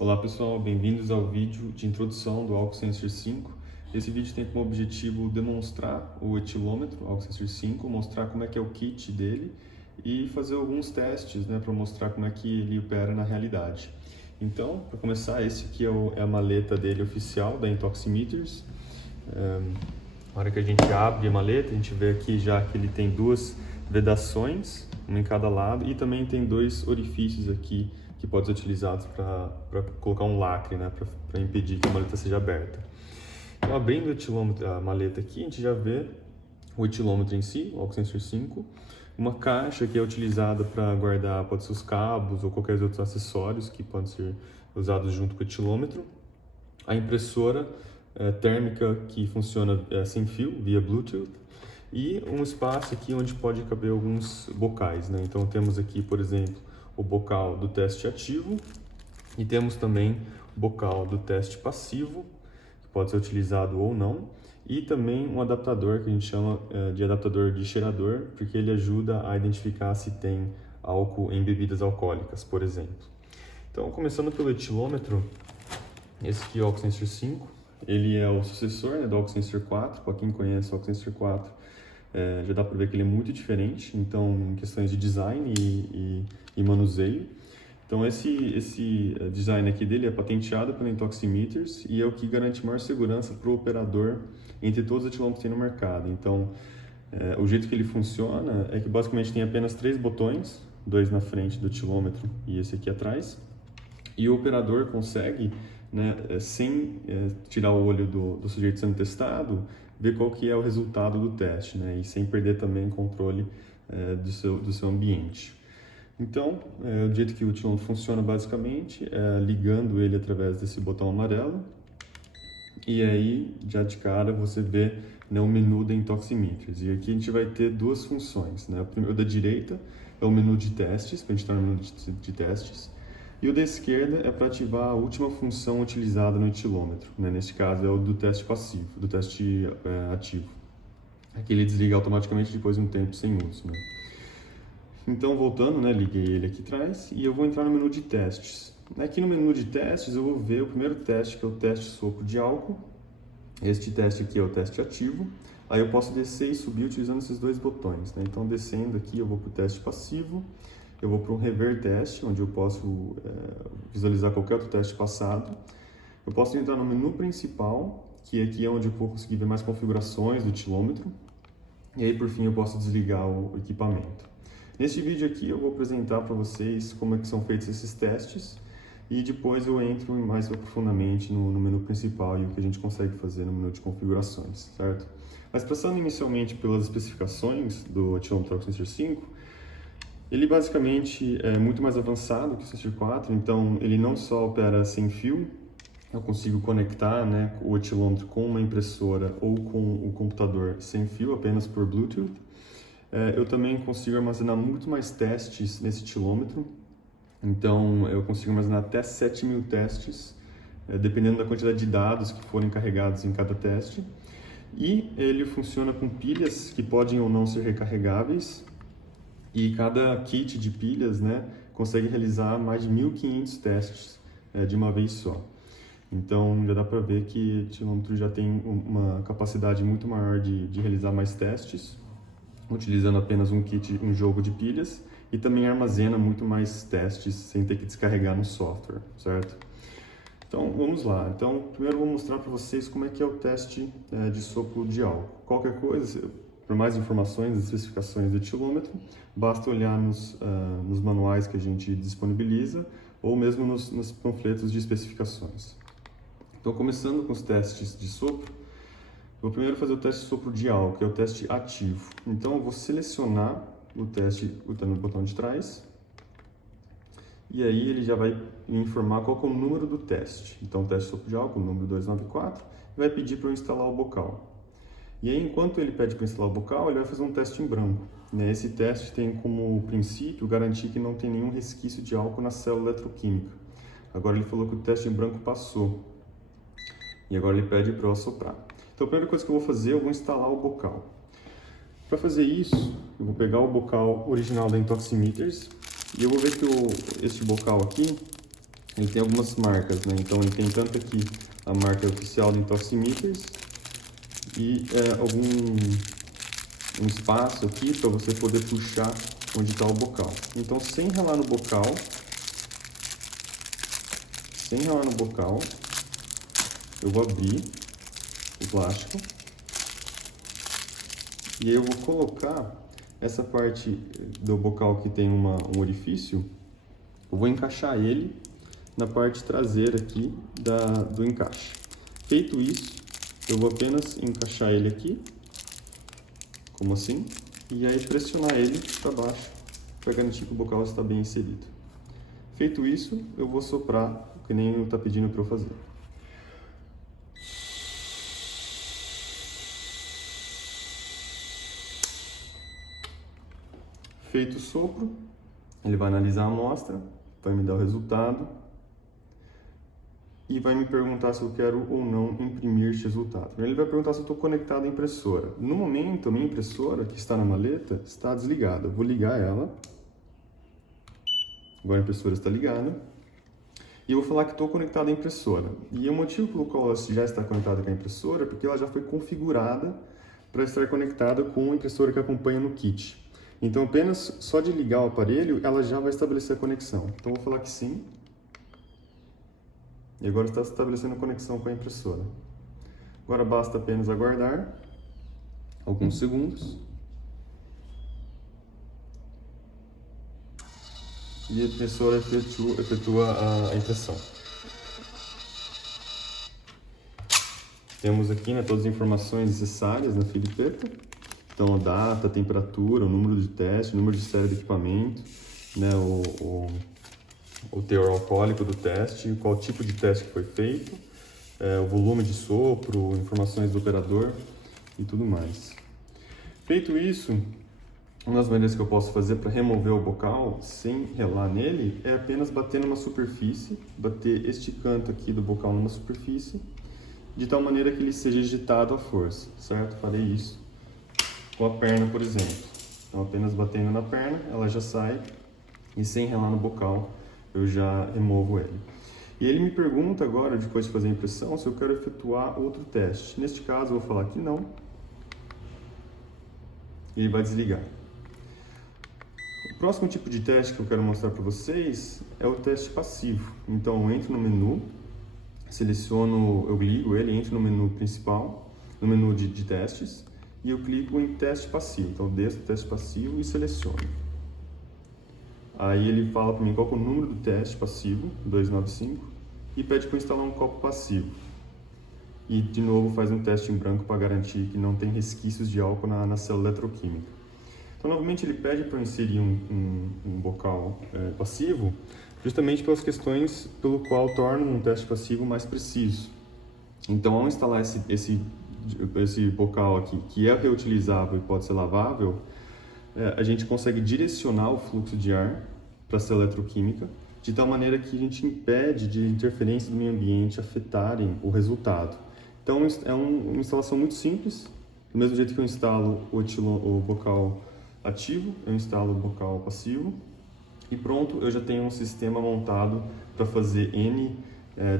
Olá pessoal, bem-vindos ao vídeo de introdução do Álcool Sensor 5. Esse vídeo tem como objetivo demonstrar o etilômetro Álcool Sensor 5, mostrar como é que é o kit dele e fazer alguns testes, para mostrar como é que ele opera na realidade. Então, para começar, esse aqui é a maleta dele oficial da Intoximeters. Na hora que a gente abre a maleta, a gente vê aqui já que ele tem duas vedações, uma em cada lado, e também tem dois orifícios aqui que podem ser utilizados para colocar um lacre, para impedir que a maleta seja aberta. Então, abrindo a maleta aqui, a gente já vê o etilômetro em si, o Álcool Sensor 5, uma caixa que é utilizada para guardar, pode ser os cabos ou qualquer outros acessórios que podem ser usados junto com o etilômetro, a impressora térmica que funciona sem fio, via Bluetooth, e um espaço aqui onde pode caber alguns bocais, Então temos aqui, por exemplo, o bocal do teste ativo e temos também o bocal do teste passivo, que pode ser utilizado ou não, e também um adaptador que a gente chama de adaptador de cheirador, porque ele ajuda a identificar se tem álcool em bebidas alcoólicas, por exemplo. Então, começando pelo etilômetro, esse aqui é o Álcool Sensor 5, ele é o sucessor do Álcool Sensor 4, para quem conhece o Álcool Sensor 4, já dá para ver que ele é muito diferente, então em questões de design e manuseio. Então esse design aqui dele é patenteado pela Intoximeters e é o que garante maior segurança para o operador entre todos os etilômetros que tem no mercado. Então o jeito que ele funciona é que basicamente tem apenas 3 botões, 2 na frente do etilômetro e esse aqui atrás, e o operador consegue, sem tirar o olho do sujeito sendo testado, ver qual que é o resultado do teste, e sem perder também o controle do seu ambiente. Então, o jeito que o etilômetro funciona basicamente é ligando ele através desse botão amarelo, e aí, já de cara, você vê o menu da Intoximeters. E aqui a gente vai ter duas funções, O primeiro da direita é o menu de testes, para a gente estar no menu de testes, e o da esquerda é para ativar a última função utilizada no etilômetro, Neste caso é o do teste passivo, do teste ativo. Aqui ele desliga automaticamente depois de um tempo sem uso, Então, voltando, liguei ele aqui atrás e eu vou entrar no menu de testes. Aqui no menu de testes eu vou ver o primeiro teste, que é o teste sopro de álcool. Este teste aqui é o teste ativo. Aí eu posso descer e subir utilizando esses dois botões, Então, descendo aqui eu vou para o teste passivo. Eu vou para um rever teste, onde eu posso visualizar qualquer outro teste passado. Eu posso entrar no menu principal, que aqui é onde eu vou conseguir ver mais configurações do etilômetro. E aí, por fim, eu posso desligar o equipamento. Neste vídeo aqui, eu vou apresentar para vocês como é que são feitos esses testes. E depois eu entro mais profundamente no menu principal e o que a gente consegue fazer no menu de configurações, certo? Mas passando inicialmente pelas especificações do etilômetro Álcool Sensor 5, ele basicamente é muito mais avançado que o Sensor 4, então ele não só opera sem fio, eu consigo conectar o etilômetro com uma impressora ou com o computador sem fio, apenas por Bluetooth. Eu também consigo armazenar muito mais testes nesse etilômetro, então eu consigo armazenar até 7.000 testes, dependendo da quantidade de dados que forem carregados em cada teste. E ele funciona com pilhas que podem ou não ser recarregáveis, e cada kit de pilhas consegue realizar mais de 1.500 testes de uma vez só. Então já dá para ver que o etilômetro já tem uma capacidade muito maior de realizar mais testes, utilizando apenas um jogo de pilhas, e também armazena muito mais testes sem ter que descarregar no software, certo? Então vamos lá. Então primeiro eu vou mostrar para vocês como é que é o teste de sopro de álcool. Qualquer coisa, para mais informações e especificações do etilômetro, basta olhar nos manuais que a gente disponibiliza ou mesmo nos panfletos de especificações. Então, começando com os testes de sopro, vou primeiro fazer o teste de sopro de álcool, que é o teste ativo. Então, eu vou selecionar o teste no botão de trás, e aí ele já vai me informar qual que é o número do teste. Então, o teste de sopro de álcool, número 294, e vai pedir para eu instalar o bocal. E aí, enquanto ele pede para instalar o bocal, ele vai fazer um teste em branco. Esse teste tem como princípio garantir que não tem nenhum resquício de álcool na célula eletroquímica. Agora ele falou que o teste em branco passou. E agora ele pede para eu assoprar. Então a primeira coisa que eu vou fazer, eu vou instalar o bocal. Para fazer isso, eu vou pegar o bocal original da Intoximeters e eu vou ver que este bocal aqui, ele tem algumas marcas, né? Então ele tem tanto aqui a marca oficial do Intoximeters e um espaço aqui para você poder puxar onde está o bocal. Então sem ralar no bocal, eu vou abrir o plástico e aí eu vou colocar essa parte do bocal que tem um orifício, eu vou encaixar ele na parte traseira aqui do encaixe. Feito isso, eu vou apenas encaixar ele aqui, como assim, e aí pressionar ele para baixo para garantir que o bocal está bem inserido. Feito isso, eu vou soprar, que nem está pedindo para eu fazer. Feito o sopro, ele vai analisar a amostra, vai me dar o resultado e vai me perguntar se eu quero ou não imprimir este resultado. Ele vai perguntar se eu estou conectado à impressora. No momento, a minha impressora, que está na maleta, está desligada. Eu vou ligar ela. Agora a impressora está ligada. E eu vou falar que estou conectado à impressora. E o motivo pelo qual ela já está conectada com a impressora é porque ela já foi configurada para estar conectada com a impressora que acompanha no kit. Então, apenas só de ligar o aparelho, ela já vai estabelecer a conexão. Então, eu vou falar que sim. E agora está estabelecendo a conexão com a impressora. Agora basta apenas aguardar alguns segundos. E a impressora efetua a impressão. Temos aqui, né, todas as informações necessárias na filipeta. Então, a data, a temperatura, o número de teste, o número de série do equipamento, né, o teor alcoólico do teste, qual tipo de teste que foi feito, o volume de sopro, informações do operador e tudo mais. Feito isso, uma das maneiras que eu posso fazer para remover o bocal sem relar nele é apenas bater numa superfície, bater este canto aqui do bocal numa superfície, de tal maneira que ele seja agitado à força, certo? Farei isso com a perna, por exemplo. Então, apenas batendo na perna, ela já sai e sem relar no bocal, eu já removo ele. E ele me pergunta agora, depois de fazer a impressão, se eu quero efetuar outro teste. Neste caso, eu vou falar que não. E ele vai desligar. O próximo tipo de teste que eu quero mostrar para vocês é o teste passivo. Então, eu entro no menu, seleciono, eu ligo ele, entro no menu principal, no menu de testes, e eu clico em teste passivo. Então, eu desço o teste passivo e seleciono. Aí ele fala para mim qual é o número do teste passivo, 295, e pede para eu instalar um copo passivo. E de novo faz um teste em branco para garantir que não tem resquícios de álcool na célula eletroquímica. Então novamente ele pede para eu inserir um bocal passivo, justamente pelas questões pelo qual torna um teste passivo mais preciso. Então ao instalar esse bocal aqui, que é reutilizável e pode ser lavável, a gente consegue direcionar o fluxo de ar para a célula eletroquímica, de tal maneira que a gente impede de interferência do meio ambiente afetarem o resultado. Então é uma instalação muito simples, do mesmo jeito que eu instalo o bocal ativo, eu instalo o bocal passivo e pronto, eu já tenho um sistema montado para fazer N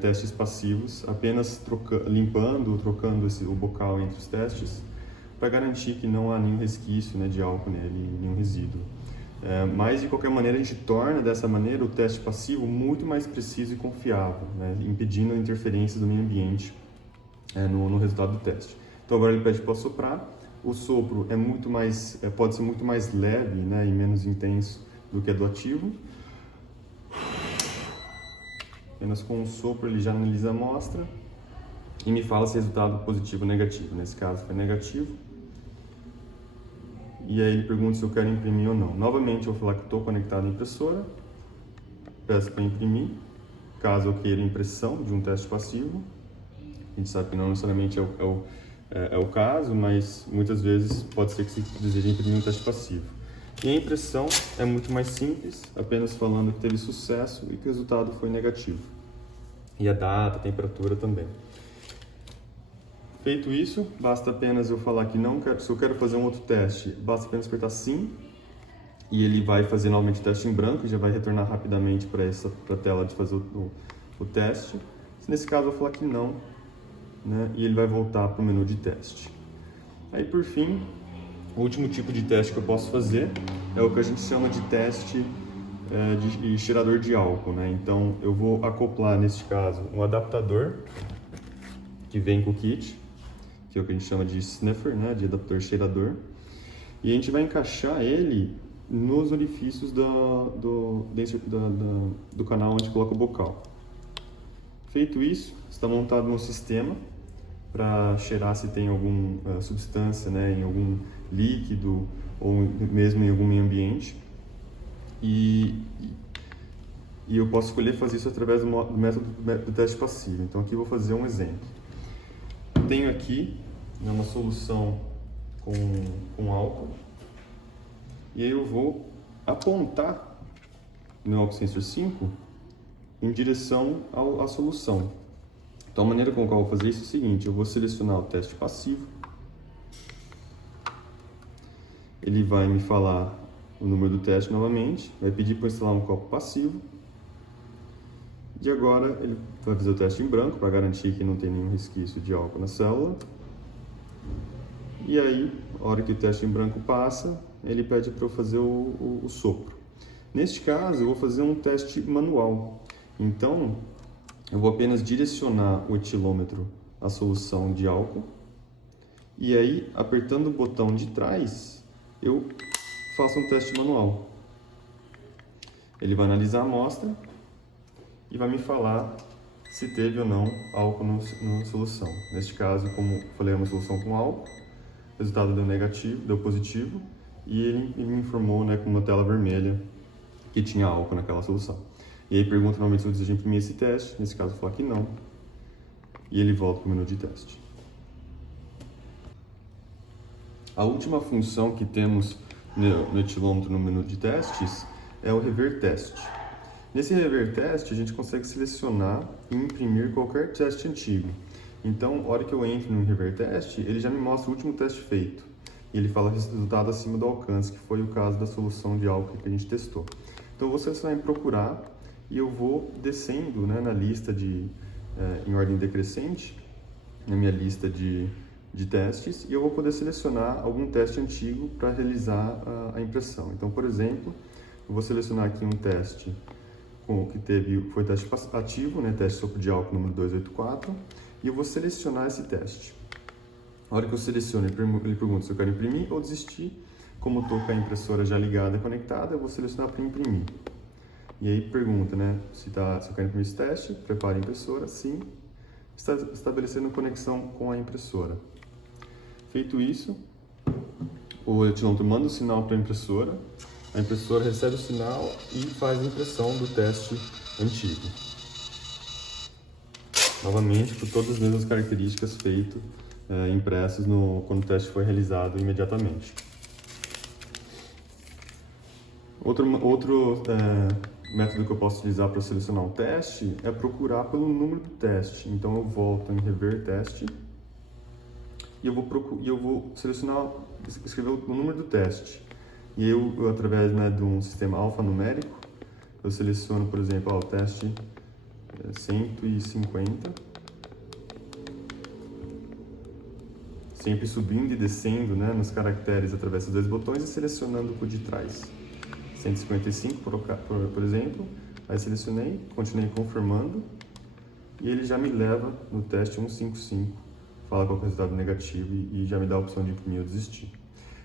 testes passivos, apenas limpando, trocando o bocal entre os testes, para garantir que não há nenhum resquício, né, de álcool nele, nenhum resíduo. Mas, de qualquer maneira, a gente torna, dessa maneira, o teste passivo muito mais preciso e confiável, né, impedindo a interferência do meio ambiente no resultado do teste. Então, agora ele pede para soprar. O sopro pode ser muito mais leve, né, e menos intenso do que a do ativo. Apenas com o sopro ele já analisa a amostra e me fala se é resultado positivo ou negativo. Nesse caso foi negativo. E aí ele pergunta se eu quero imprimir ou não. Novamente eu vou falar que estou conectado à impressora. Peço para imprimir, caso eu queira impressão de um teste passivo. A gente sabe que não necessariamente é o caso, mas muitas vezes pode ser que se deseje imprimir um teste passivo. E a impressão é muito mais simples, apenas falando que teve sucesso e que o resultado foi negativo. E a data, a temperatura também. Feito isso, basta apenas eu falar que não quero, se eu quero fazer um outro teste, basta apenas apertar sim e ele vai fazer novamente o teste em branco e já vai retornar rapidamente para a tela de fazer o teste. Nesse caso eu vou falar que não, né? E ele vai voltar para o menu de teste. Aí por fim, o último tipo de teste que eu posso fazer é o que a gente chama de teste de cheirador de álcool, né? Então eu vou acoplar neste caso um adaptador que vem com o kit, que é o que a gente chama de sniffer, né? De adaptador cheirador, e a gente vai encaixar ele nos orifícios do canal onde coloca o bocal. Feito isso, está montado um sistema para cheirar se tem alguma substância, né, em algum líquido ou mesmo em algum meio ambiente. E eu posso escolher fazer isso através do método do teste passivo. Então aqui eu vou fazer um exemplo. Tenho aqui uma solução com álcool. E aí eu vou apontar meu álcool sensor 5 em direção à solução. Então a maneira com a qual eu vou fazer isso é o seguinte: eu vou selecionar o teste passivo. Ele vai me falar o número do teste novamente, vai pedir para instalar um copo passivo. E agora ele vai fazer o teste em branco para garantir que não tem nenhum resquício de álcool na célula. E aí, a hora que o teste em branco passa, ele pede para eu fazer o sopro. Neste caso, eu vou fazer um teste manual. Então, eu vou apenas direcionar o etilômetro à solução de álcool. E aí, apertando o botão de trás, eu faço um teste manual. Ele vai analisar a amostra e vai me falar se teve ou não álcool na solução. Neste caso, como falei, é uma solução com álcool. O resultado deu negativo, deu positivo, e ele me informou, né, com uma tela vermelha que tinha álcool naquela solução. E aí pergunta normalmente se eu desejo imprimir esse teste, nesse caso eu falar que não, e ele volta para o menu de teste. A última função que temos no etilômetro no menu de testes é o rever teste. Nesse rever teste a gente consegue selecionar e imprimir qualquer teste antigo. Então, na hora que eu entro no rever teste, ele já me mostra o último teste feito. E ele fala resultado acima do alcance, que foi o caso da solução de álcool que a gente testou. Então, eu vou selecionar em procurar e eu vou descendo, né, na lista em ordem decrescente, na minha lista de testes, e eu vou poder selecionar algum teste antigo para realizar a impressão. Então, por exemplo, eu vou selecionar aqui um teste foi teste ativo, né, teste sopro de álcool número 284, e eu vou selecionar esse teste. A hora que eu seleciono, ele pergunta se eu quero imprimir ou desistir. Como eu estou com a impressora já ligada e conectada, eu vou selecionar para imprimir. E aí pergunta, né, se eu quero imprimir esse teste, prepare a impressora, sim, está estabelecendo conexão com a impressora. Feito isso, o etilômetro manda o sinal para a impressora recebe o sinal e faz a impressão do teste antigo. Novamente, com todas as mesmas características impressas quando o teste foi realizado imediatamente. Outro método que eu posso utilizar para selecionar um teste é procurar pelo número do teste. Então eu volto em rever teste e eu vou escrever o número do teste. E eu através, né, de um sistema alfanumérico, eu seleciono, por exemplo, o teste 150, sempre subindo e descendo, né, nos caracteres através dos dois botões e selecionando o de trás. 155, por exemplo, aí selecionei, continuei confirmando e ele já me leva no teste 155, fala qual é o resultado negativo e já me dá a opção de imprimir ou desistir.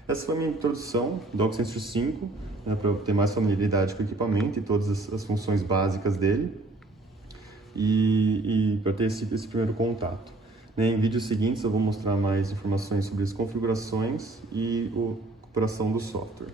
Essa foi a minha introdução do álcool sensor 5, né, para eu ter mais familiaridade com o equipamento e todas as funções básicas dele e para ter esse primeiro contato. Em vídeos seguintes eu vou mostrar mais informações sobre as configurações e a operação do software.